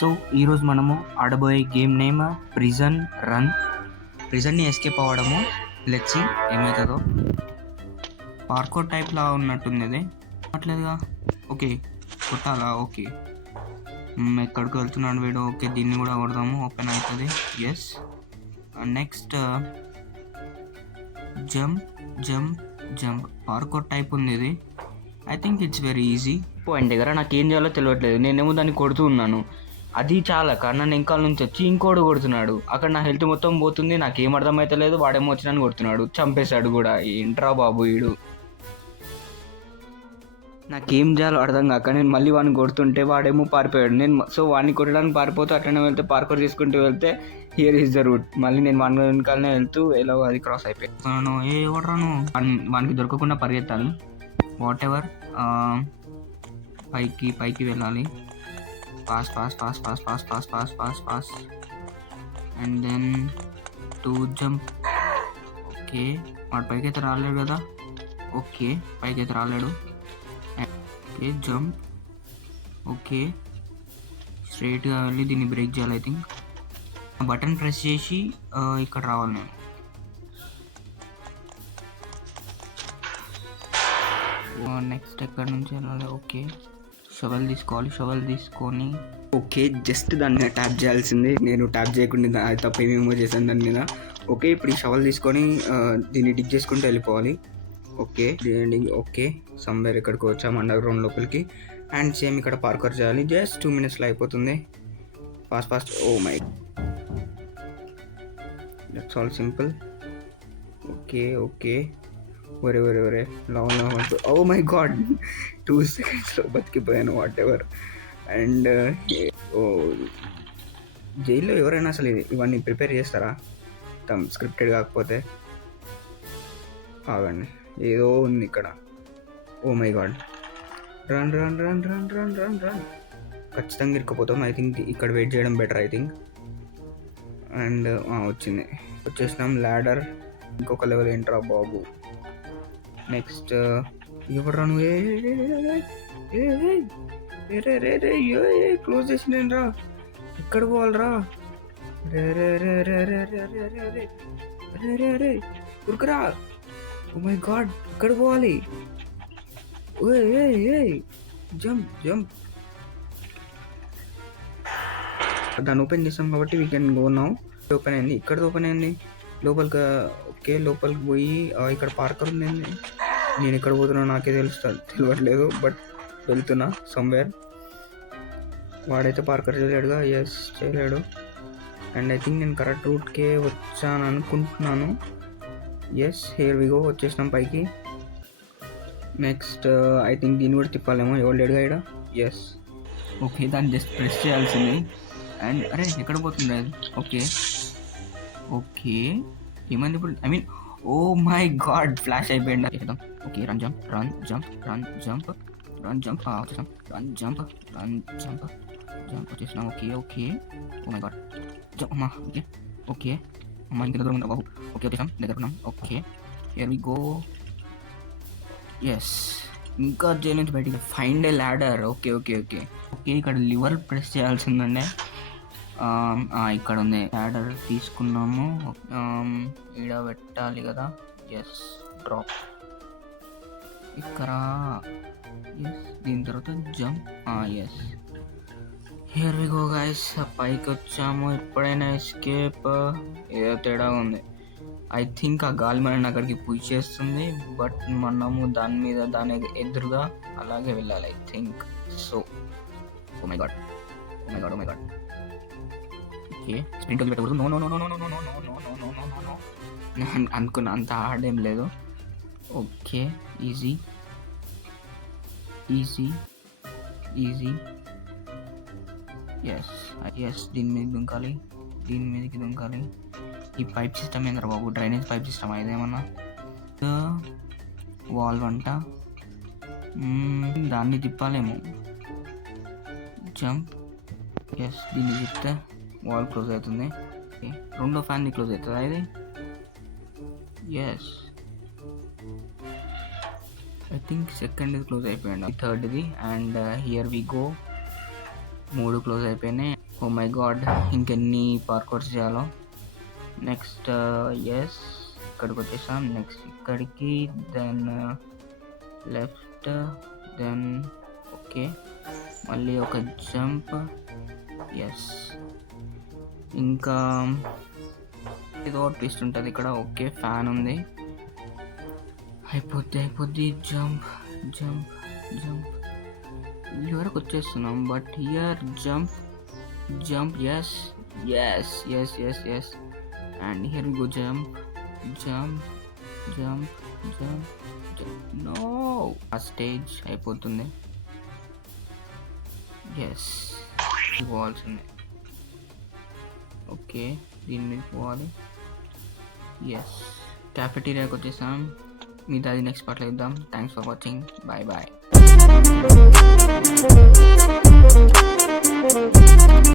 So ఈరోజు మనము ఆడబోయే గేమ్ నేమ్ ప్రిజన్ రన్. ప్రిజన్ని ఎస్కేప్ అవ్వడము. లెట్స్ సీ ఏమవుతుందో. పార్కోర్ టైప్లా ఉన్నట్టుంది ఇది. అట్లేదుగా. ఓకే కొట్టాలా? ఓకే ఎక్కడికి వెళ్తున్నాడు వీడు. ఓకే దీన్ని కూడా కొడదాము. ఓపెన్ అవుతుంది. Yes. Next jump jump jump. Parkour type ఉంది ఇది. I think it's very easy. Point దగ్గర నాకు ఏం చేయాలో తెలియట్లేదు. నేనేమో దాన్ని కొడుతూ ఉన్నాను. అది చాలా నన్ను ఇంకాల నుంచి వచ్చి ఇంకోటి కొడుతున్నాడు. అక్కడ నా హెల్త్ మొత్తం పోతుంది. నాకేం అర్థమవుతలేదు. వాడేమో వచ్చి నన్ను కొడుతున్నాడు. చంపేశాడు కూడా. ఏంట్రా బాబు వీడు. నాకేం చేయాలో అర్థం కాక నేను మళ్ళీ వాడిని కొడుతుంటే వాడేమో పారిపోయాడు. సో వాడిని కొట్టడానికి పారిపోతూ అట్లనే వెళ్తే పార్కోర్ తీసుకుంటూ వెళ్తే హియర్ ఈజ్ ద రూట్. మళ్ళీ నేను వాడి వెనకాలనే వెళ్తూ ఎలా అది క్రాస్ అయిపోయాను. ఎవడరాను వానికి దొరకకుండా పరిగెత్తాలి. Whatever. పైకి వెళ్ళాలి. Pass and then to jump. Okay వాడు పైకి అయితే రాలేడు కదా. ఓకే పైకి అయితే రాలేడు. Okay jump. ఓకే స్ట్రైట్గా వెళ్ళి దీన్ని బ్రేక్ చేయాలి. ఐ థింక్ బటన్ ప్రెస్ చేసి ఇక్కడ రావాలి నేను. నెక్స్ట్ ఎక్కడి నుంచి వెళ్ళాలి? ఓకే షవల్ తీసుకొని ఓకే జస్ట్ దాని మీద ట్యాప్ చేయాల్సింది. నేను ట్యాప్ చేయకుండా అది తప్ప ఏమేమో చేశాను దాని మీద. ఓకే ఇప్పుడు ఈ షవల్ తీసుకొని దీన్ని డిగ్ చేసుకుంటూ వెళ్ళిపోవాలి. ఓకే ఓకే సమ్వేర్ ఇక్కడికి వచ్చాము అండర్ గ్రౌండ్ లోపలికి. అండ్ సేమ్ ఇక్కడ పార్కర్ చేయాలి. జస్ట్ 2 minutesలో అయిపోతుంది. Fast. Oh my that's all simple. Okay ఒరే లాంగ్. ఓ మై గాడ్ 2 secondsలో బతికిపోయాను. Whatever. అండ్ జైల్లో ఎవరైనా అసలు ఇవన్నీ ప్రిపేర్ చేస్తారా స్క్రిప్టెడ్ కాకపోతే? ఆగండి ఏదో ఉంది ఇక్కడ. ఓ మై గాడ్ రన్ ఖచ్చితంగా ఇరుక్కుపోతాం. ఐ థింక్ ఇక్కడ వెయిట్ చేయడం బెటర్. I think. అండ్ వచ్చేసినాం. ల్యాడర్ ఇంకొక లెవెల్. ఏంట్రా బాబు. నెక్స్ట్ ఎవరు రాను. క్లోజ్ చేసినాను రా. ఎక్కడ పోవాలరా? రే ఉరుకురా. ఓ మై గాడ్ ఎక్కడ పోవాలి? జంప్. దాన్ని ఓపెన్ చేస్తాం కాబట్టి we can go now. Open అయింది. ఇక్కడ ఓపెన్ అయింది. లోపలికి ఓకే లోపలికి పోయి ఇక్కడ పార్కర్ ఉంది. నేను ఎక్కడ పోతున్నా నాకే తెలియట్లేదు. బట్ వెళ్తున్నా సమ్వేర్. వాడైతే పార్కర్ చేయలేడుగా. ఎస్ చేయలేడు. అండ్ ఐ థింక్ నేను కరెక్ట్ రూట్కే వచ్చాను అనుకుంటున్నాను. Yes here we go. వచ్చేసినాం పైకి. నెక్స్ట్ ఐ థింక్ దీన్ని కూడా తిప్పాలేమో. ఎవరు లేడుగా ఇక్కడ. ఎస్ ఓకే దాన్ని జస్ట్ ప్రెస్ చేయాల్సింది. అండ్ అరే ఎక్కడ పోతుంది అది. ఓకే ఏమైంది ఇప్పుడు? I mean oh my God flash అయిపోయింది. ఓకే రన్ జంప్ వచ్చేసాం. వచ్చేసినాం. Okay oh my God jump అమ్మా. ఓకే అమ్మా ఇంక దగ్గర ఉందా బాబు. ఓకే వచ్చేసాం దగ్గర ఉన్నాం. Okay here we go. Yes ఇంకా జైలు నుంచి బయటికి. Find a ladder. ఓకే ఇక్కడ లివర్ ప్రెస్ చేయాల్సిందండి. ఇక్కడ ఉంది ల్యాడర్. తీసుకున్నాము. ఈడ పెట్టాలి కదా. ఎస్ డ్రాప్ ఇక్కడ. ఎస్ దీని తర్వాత jump. Yes here we go guys. పైకి వచ్చాము. ఎప్పుడైనా ఎస్కేప్ ఏదో తేడా ఉంది. ఐ థింక్ ఆ గాలి మనని అక్కడికి పుష్ చేస్తుంది. బట్ మనము దాని ఎదురుగా అలాగే వెళ్ళాలి. I think so. Oh my God okay sprint పెట్టకూడదు. నో అనుకున్నా. అంత హార్డ్ ఏం లేదు. ఓకే ఈజీ ఎస్ దీని మీదకి దుంకాలి. ఈ పైప్ సిస్టమ్ ఏంద్రా బాబు. డ్రైనేజ్ పైప్ సిస్టమ్ ఇదేమన్నా. వాల్వ్ అంట. దాన్ని తిప్పాలేమో. జంప్. ఎస్ దీన్ని తిప్పితే వాల్ క్లోజ్ అవుతుంది. రెండో ఫ్యాన్ని క్లోజ్ అవుతుందా ఇది? Yes I think second close అయిపోయింది. థర్డ్ది. And here we go. 3 close అయిపోయినాయి. మై గాడ్, ఇంకెన్ని పార్కౌర్స్ చేయాలో. నెక్స్ట్ ఎస్, ఇక్కడికి వచ్చేసాం. నెక్స్ట్ ఇక్కడికి, దెన్ లెఫ్ట్, దెన్ ఓకే, మళ్ళీ ఒక జంప్. ఎస్, ఇంకా ఏదో ట్విస్ట్ ఉంటుంది ఇక్కడ. ఓకే, ఫ్యాన్ ఉంది. అయిపోద్ది. జంప్ జంప్ జంప్, ఈ వరకు వచ్చేస్తున్నాం. But here jump jump. Yes yes yes yes yes, and here we go. Jump jump jump jump. No, ఆ స్టేజ్ అయిపోతుంది. ఎస్, వాల్స్ ఉన్నాయి. ఓకే, దీని మీద పోవాలి. ఎస్, క్యాఫెటీరియాకి వచ్చేసాం. మిగతాది నెక్స్ట్ పార్ట్లో ఇద్దాం. Thanks for watching. Bye bye.